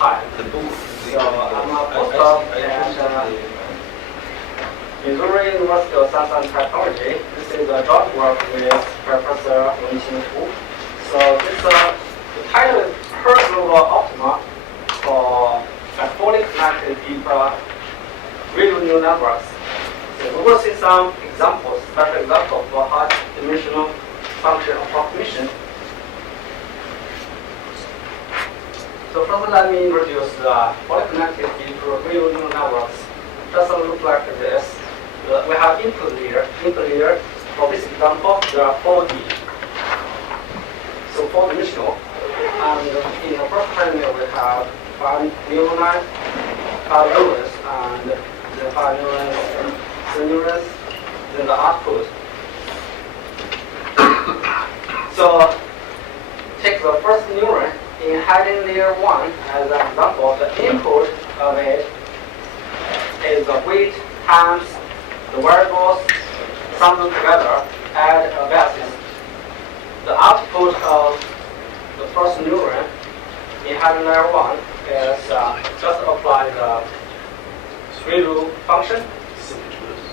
time. The book. So I'm a postdoc at Missouri University of Science and Technology. This is a joint work with Professor Qingguang. So this the title is Personal Optima for fully connected deep ReLU neural networks. So we will see some examples, special examples for high-dimensional function approximation. So first, let me introduce the fully connected deep ReLU neural networks. Just look like this. We have input layer. Input layer. For this example, there are 4D. So 4-dimensional. And in the first terminal, we have 5 neurons, 5 neurons, and then 5 neurons, 3 neurons, then the output. So take the first neuron in hiding layer 1 as an example. The input of it is the weight times the variables, sum them together, add a basis. The output of the first neuron in hiding layer 1 is just apply the ReLU function,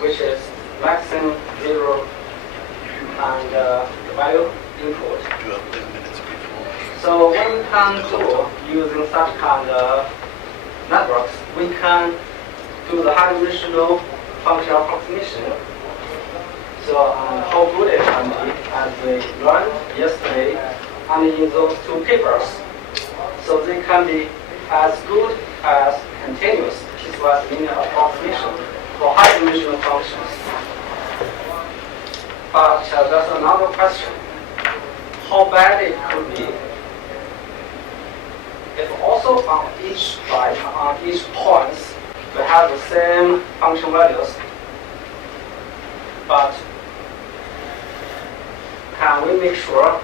which is maximum 0 and the value input. So what we can do using such kind of networks, we can do the high-dimensional function approximation. So how good it can be, as we learned yesterday, and in those 2 papers. So they can be as good as continuous piecewise linear approximation for high-dimensional functions. But there's another question: how bad it could be if also on each byte, on each point, we have the same function values, but can we make sure,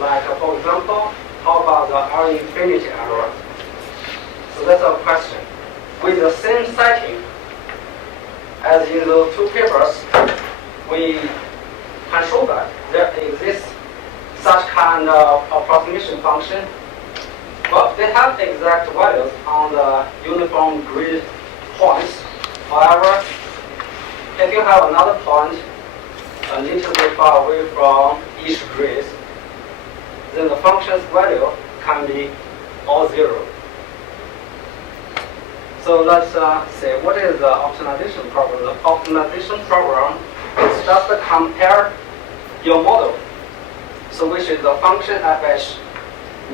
like for example, how about the R infinity error? So that's our question. With the same setting as in those 2 papers, we can show that there exists such kind of approximation function. But they have exact values on the uniform grid points. However, if you have another point a little bit far away from each grid, then the function's value can be all 0. So let's say, what is the optimization problem? The optimization problem is just to compare your model, so which is the function fh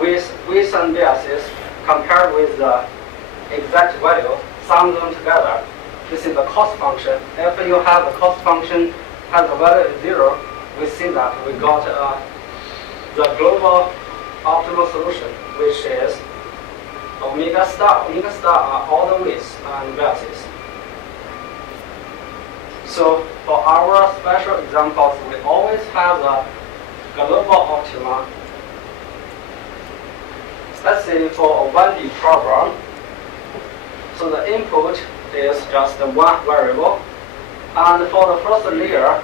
with weights and biases compared with the exact value, sum them together. This is the cost function. If you have the cost function has a value of 0, we see that we got the global optimal solution, which is omega star. Omega star are all the weights and biases. So for our special examples, we always have the global optima. Let's say for a 1D problem, so the input is just one variable, and for the first layer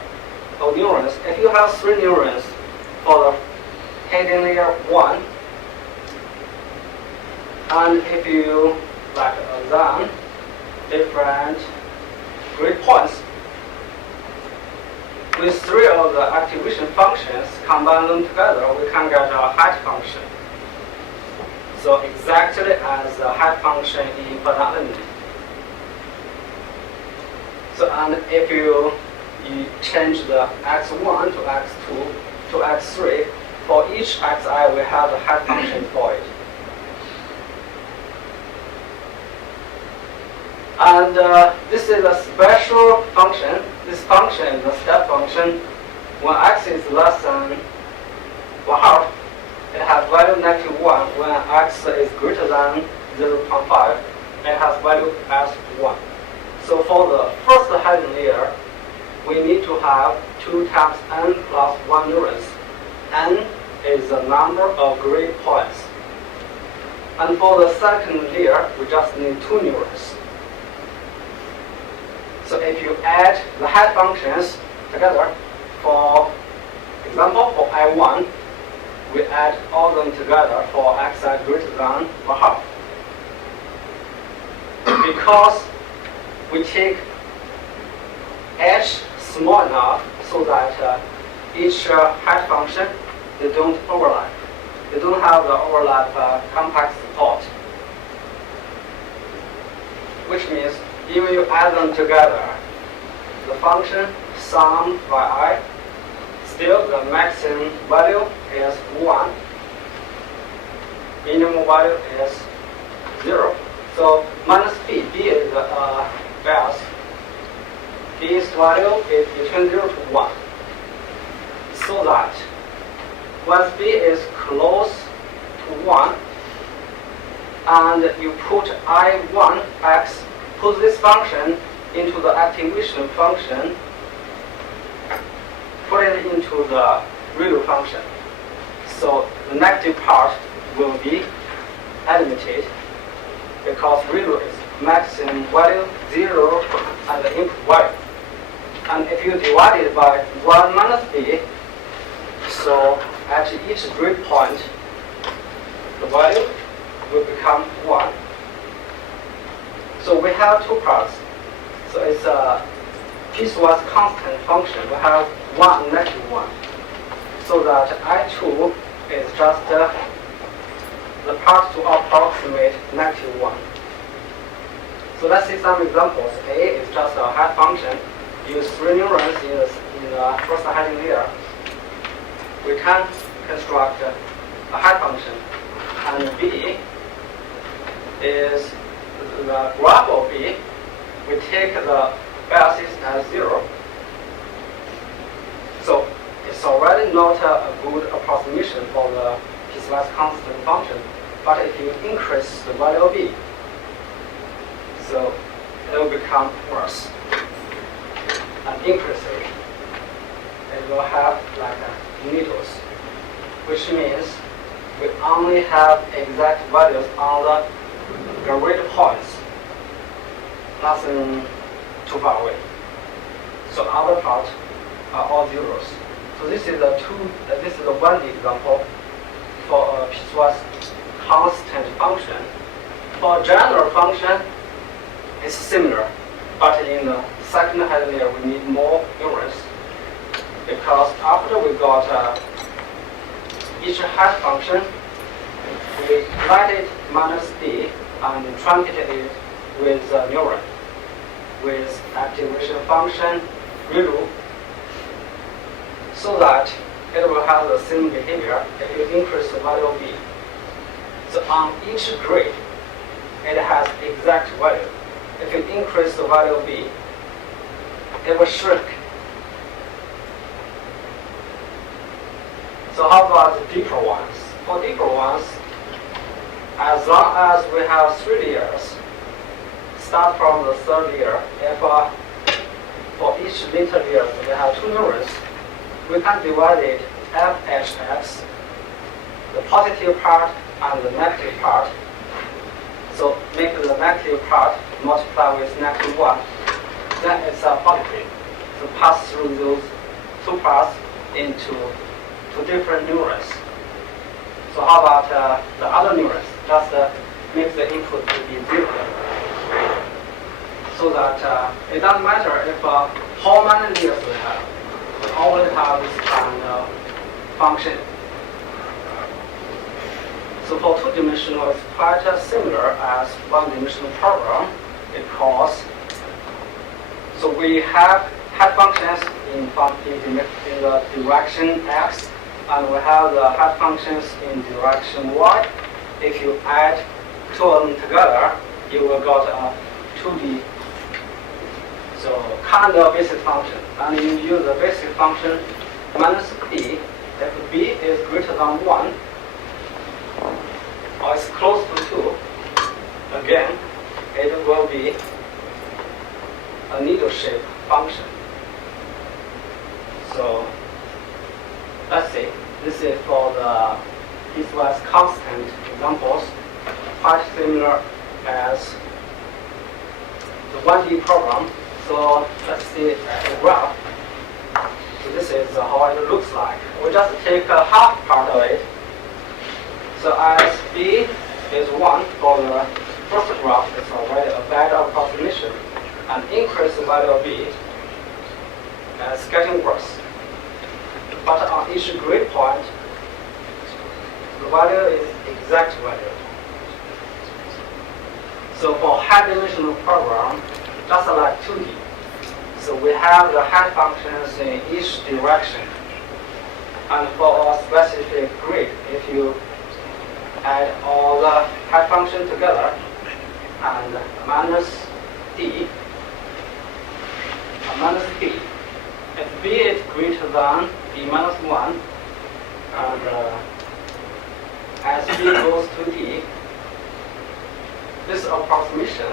of neurons, if you have 3 neurons for the hidden layer 1, and if you like assign different grid points with 3 of the activation functions, combine them together, we can get a height function. So exactly as the height function in finite element. So and if you change the x1 to x2 to x3, for each xi we have the height function for it. And this is a special function. This function is a step function. When x is less than 1/2, it has value -1. When x is greater than 0.5, it has value as 1. So for the first hidden layer, we need to have 2 times n plus 1 neurons. N is the number of grid points. And for the second layer, we just need 2 neurons. So if you add the height functions together, for example, for I1, we add all them together for xi greater than 1/2. because we take h small enough so that each height function, they don't overlap. They don't have the overlap compact support. Which means even you add them together, the function sum by I, still the maximum value is 1. Minimum value is 0. So minus b, b is the bias. B's value is between 0 to 1. So that once b is close to 1, and you put I1x, put this function into the activation function, put it into the ReLU function. So the negative part will be eliminated because ReLU is maximum value 0 and the input value. And if you divide it by 1 minus b, so at each grid point, the value will become 1. So we have two parts. So it's a piecewise constant function. We have 1 and negative 1. So that I2 is just the part to approximate negative 1. So let's see some examples. A is just a height function. Use 3 neurons in the first heading layer. We can construct a height function. And B is the graph of B. We take the biases as 0. So it's already not a good approximation for the piecewise constant function. But if you increase the value of B, so it will become worse. And increase it will have like needles, which means we only have exact values on the grid points, nothing too far away. So other parts are all zeros. So this is the 1D example for a piecewise constant function. For a general function, it's similar, but in the second heading layer we need more neurons because after we got each height function, we write it minus d and truncate it with a neuron with activation function ReLU, so that it will have the same behavior if you increase the value of b. So on each grid, it has exact value. If you increase the value of b, it will shrink. So how about the deeper ones? For deeper ones, as long as we have 3 layers, start from the 3rd layer. If for each later layer we have 2 neurons, we can divide it FHX, the positive part and the negative part. So make the negative part multiply with negative 1, then it's a positive. So pass through those 2 parts into 2 different neurons. So how about the other neurons? Just make the input to be 0. So that it doesn't matter if how many layers we have. We always have this kind of function. So for 2-dimensional, it's quite similar as 1-dimensional program because so we have height functions in the direction x, and we have the height functions in direction y. If you add 2 of them together, you will get a 2D. So kind of basic function, and you use the basic function minus b. If b is greater than 1, or it's close to 2, again, it will be a needle-shaped function. So let's see. This is for the piecewise constant examples, quite similar as the 1D program. So let's see the graph. So this is how it looks like. We just take a half part of it. So as b is 1 for the first graph is already a bad approximation, and increase the value of B is getting worse. But on each grid point, the value is exact value. So for high-dimensional program, just like 2D, so we have the height functions in each direction. And for a specific grid, if you add all the height functions together and minus D, minus B, if B is greater than B minus 1, and as B goes to D, this approximation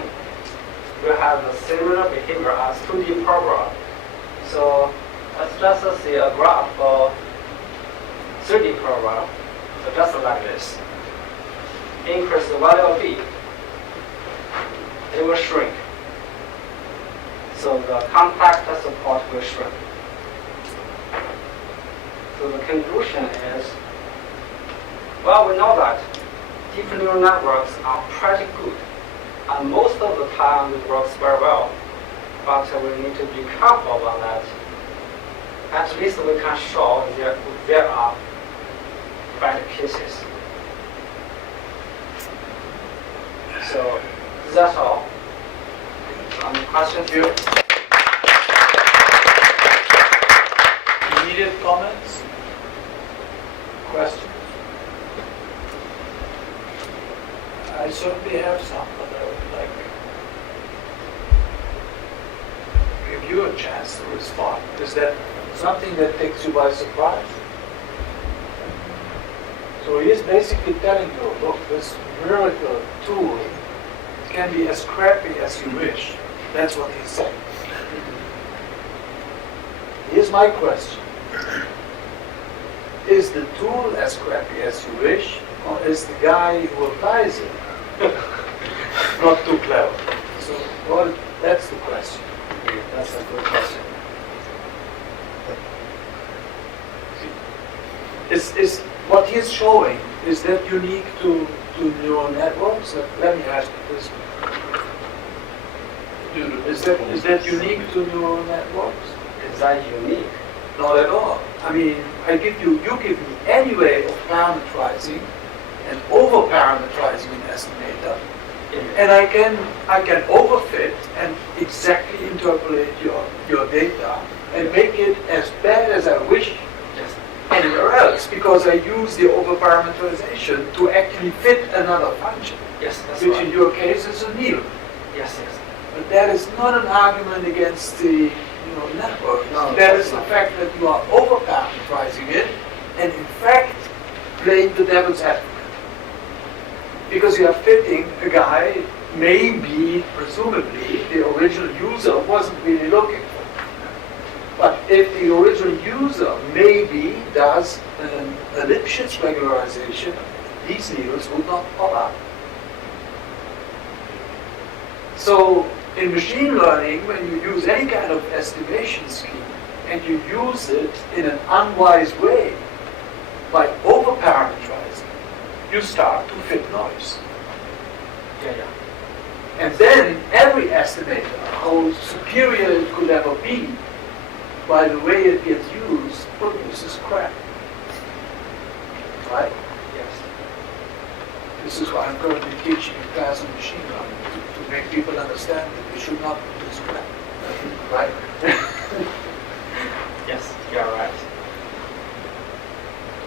will have a similar behavior as 2D program. So let's just see a graph for 3D program. So just like this. Increase the value of B, it will shrink. So the compact support will shrink. So the conclusion is, well, we know that deep neural networks are pretty good, and most of the time it works very well. But we need to be careful about that. At least we can show there are bad cases. So that's all. Any questions? Immediate comments? Questions? I certainly have some, but I would like to give you a chance to respond. Is that something that takes you by surprise? So he is basically telling you, look, this miracle tool can be as crappy as you wish. That's what he's saying. Here's my question. Is the tool as crappy as you wish, or is the guy who applies it not too clever? So, well, that's the question. Yeah, that's a good question. Is what he's showing, is that unique to neural networks? Let me ask you this. Is that unique to neural networks? Is that unique? Not at all. I mean, you give me any way of parameterizing and over-parameterizing an estimator, and I can overfit and exactly interpolate your data and make it as bad as I wish anywhere else, because I use the over-parameterization to actually fit another function. Yes, that's which right. in your case is a nil. Yes, yes. But that is not an argument against the network. No, that is the fact that you are over-parameterizing it, and in fact playing the devil's advocate. Because you are fitting a guy, maybe, presumably, the original user wasn't really looking for. But if the original user maybe does an Lipschitz regularization, these needles would not pop up. So in machine learning, when you use any kind of estimation scheme and you use it in an unwise way by over-parameterizing, you start to fit noise. Yeah. And then every estimator, how superior it could ever be, by the way it gets used, produces crap. Right? Yes. This is why I'm currently teaching a class on machine learning, to make people understand that they should not produce crap. Right? Yes, you're right.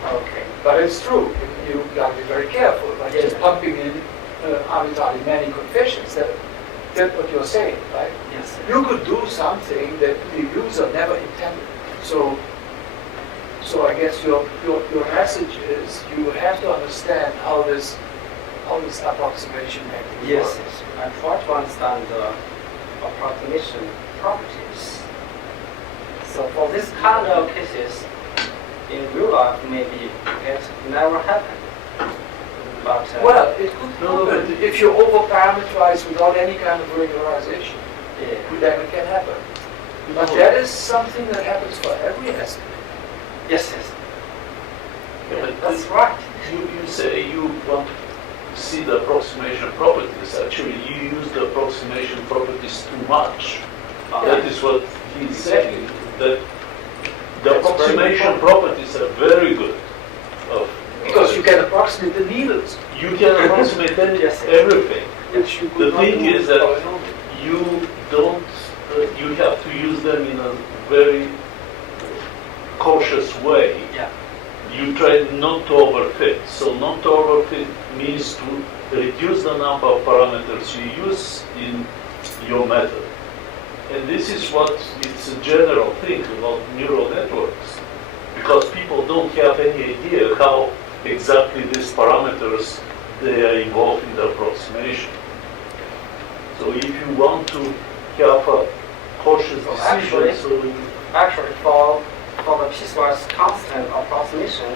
Okay. But it's true. You got to be very careful. Like just pumping in arbitrarily many coefficients. That's what you're saying, right? Yes. You could do something that the user never intended. So I guess your message is you have to understand how this approximation actually works. Yes. I try to understand the approximation properties. So for this kind of cases, in real life, maybe it never happened. But well, it could happen if you over-parameterize without any kind of regularization. Yeah. Then it can happen. But that is something that happens for every estimate. Yes. Yeah, but That's right. You say you want see the approximation properties. Actually, you use the approximation properties too much. That is what he's saying, that the approximation properties are very good. Because you can approximate the needles. You can approximate everything. Which you could The not thing do is that with polynomials. you don't, you have to use them in a very cautious way. Yeah. You try not to overfit. So not to overfit means to reduce the number of parameters you use in your method. And this is what it's a general thing about neural networks, because people don't have any idea how exactly these parameters they are involved in the approximation. So if you want to have a cautious decision, Actually, for the piecewise constant approximation,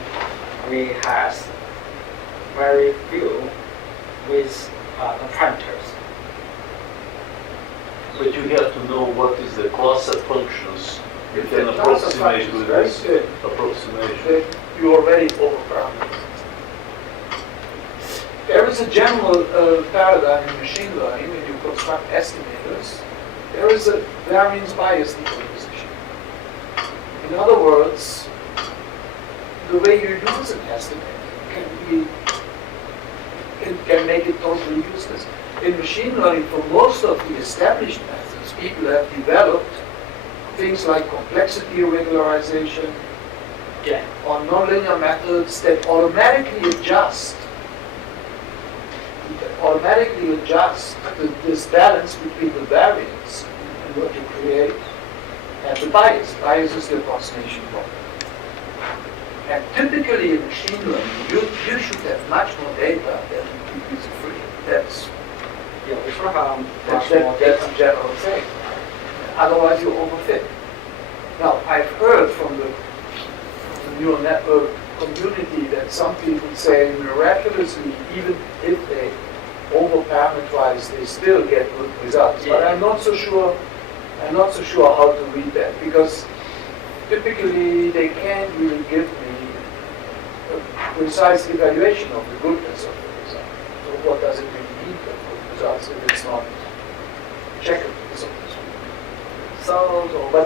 we have very few with the parameters. but you have to know what is the class of functions you If can the class of approximate functions with very this good, approximation. then you already overparameter. There is a general paradigm in machine learning when you construct estimators. There is a variance bias decomposition. In other words, the way you use an estimator can make it totally useless. In machine learning, for most of the established methods, people have developed things like complexity regularization or nonlinear methods that automatically adjust this balance between the variance and what you create and the bias. Bias is the approximation problem. And typically in machine learning, you should have much more data than is free. That's we should have much That's more data. a general thing. Otherwise, you overfit. Now, I've heard from the neural network community that some people say miraculously, even if they overparameterize, they still get good results. But I'm not so sure. I'm not so sure how to read that, because typically they can't really give me a precise evaluation of the goodness of the result. So what does it really mean for good results if it's not checkable? So to speak? But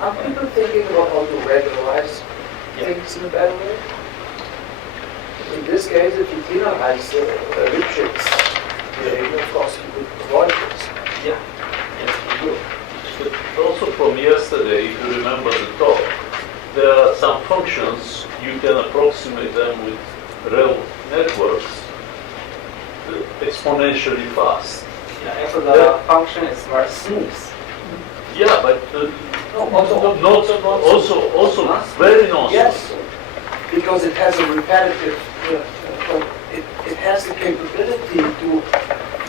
are people thinking about how to regularize things in a better way? In this case, if you penalize Lipschitz, of course you could avoid this. Yeah. Yes, we do. But also from yesterday, if you remember the talk, there are some functions you can approximate them with ReLU networks exponentially fast. Yeah, if the function is very smooth. Yeah, but also very non-smooth. Yes, because it has a repetitive, it has the capability to,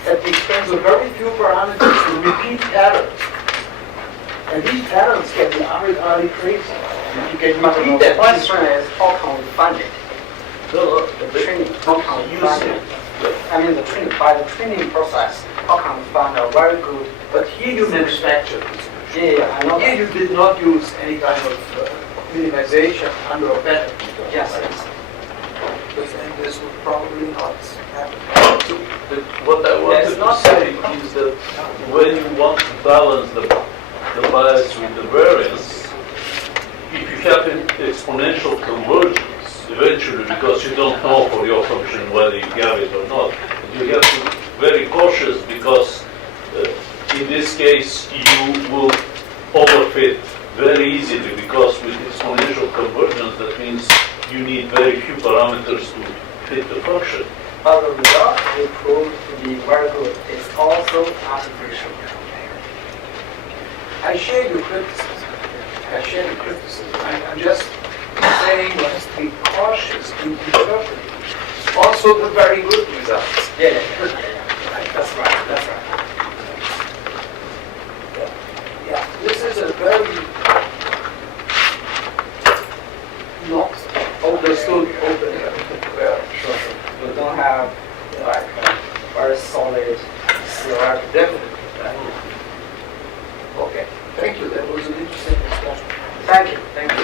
at the expense of very few parameters, to repeat patterns. And these patterns can be arbitrarily crazy. You can But repeat the that. question is how can we fund it? The Training, how can we fund it? I mean, by the training process, how can we find a very good? But here you manufacture this. Yeah, I know Here that. you did not use any kind of minimization under a pattern. Yes. But then this would probably not happen. But what I wanted It's to not say very is that when you want to balance the bias with the variance, if you have an exponential convergence, eventually, because you don't know for your function whether you have it or not, you have to be very cautious, because in this case you will overfit very easily, because with exponential convergence that means you need very few parameters to fit the function. But the result will prove to be very good. It's also artificial. I share your criticism. I'm just saying one has to be cautious in interpreting also the very good results. Yeah. That's right. Yeah, this is a very not understood open area. Sure. We don't have like very solid theoretical. Definitely. Okay. Thank you. That was an interesting discussion. Thank you.